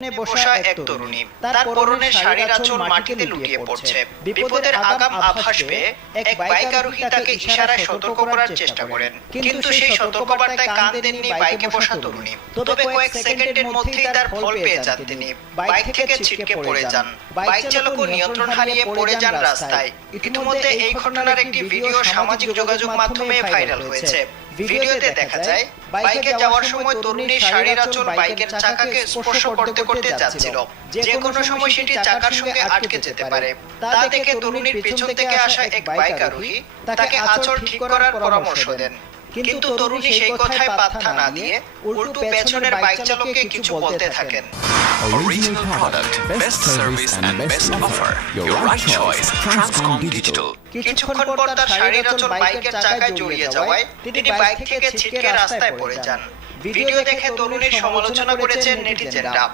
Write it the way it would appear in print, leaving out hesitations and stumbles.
বসা এক তরুণী, তার পরনের শাড়ির আঁচল মাটিতে লুটিয়ে পড়ছে। বিপদের আগাম আভাস পেয়ে এক বাইক আরোহী তাকে ইশারায় সতর্ক করার চেষ্টা করেন, কিন্তু সেই সতর্কবার্তায় কান দেননি বাইকে বসা তরুণী। তবে কয়েক সেকেন্ডের মধ্যেই তার ফল পেয়ে যান তিনি। বাইক থেকে ছিটকে পড়ে যান। বাইক চালকও নিয়ন্ত্রণ হারিয়ে পড়ে যান রাস্তায়। ইতিমধ্যে এই ঘটনার একটি ভিডিও সামাজিক যোগাযোগ মাধ্যমে ভাইরাল হয়েছে। ভিডিওতে দেখা যায় বাইকে যাওয়ার সময় তরুণীর শাড়ির আঁচল বাইকের চাকাকে স্পর্শ করতে করতে যাচ্ছিল। যে কোনো সময় সেটি চাকার সঙ্গে আটকে যেতে পারে। তা দেখে তরুণীর পেছন থেকে আসা এক বাইক আরোহী তাকে আঁচল ঠিক করার পরামর্শ দেন, কিন্তু তরুণী সেই কথায় পাত্তা না দিয়ে উল্টো পেছনের বাইক চালককে কিছু বলতে থাকেন। Original product, best service and best offer. Your right choice, Transcom Digital. কিছুক্ষণ পর তার শাড়ির আঁচল বাইকের চাকায় জড়িয়ে যাওয়ায় তিনি বাইক থেকে ছিটকে রাস্তায় পড়ে যান। ভিডিও দেখে তরুণীর সমালোচনা করেছেন নেটিজেনরা।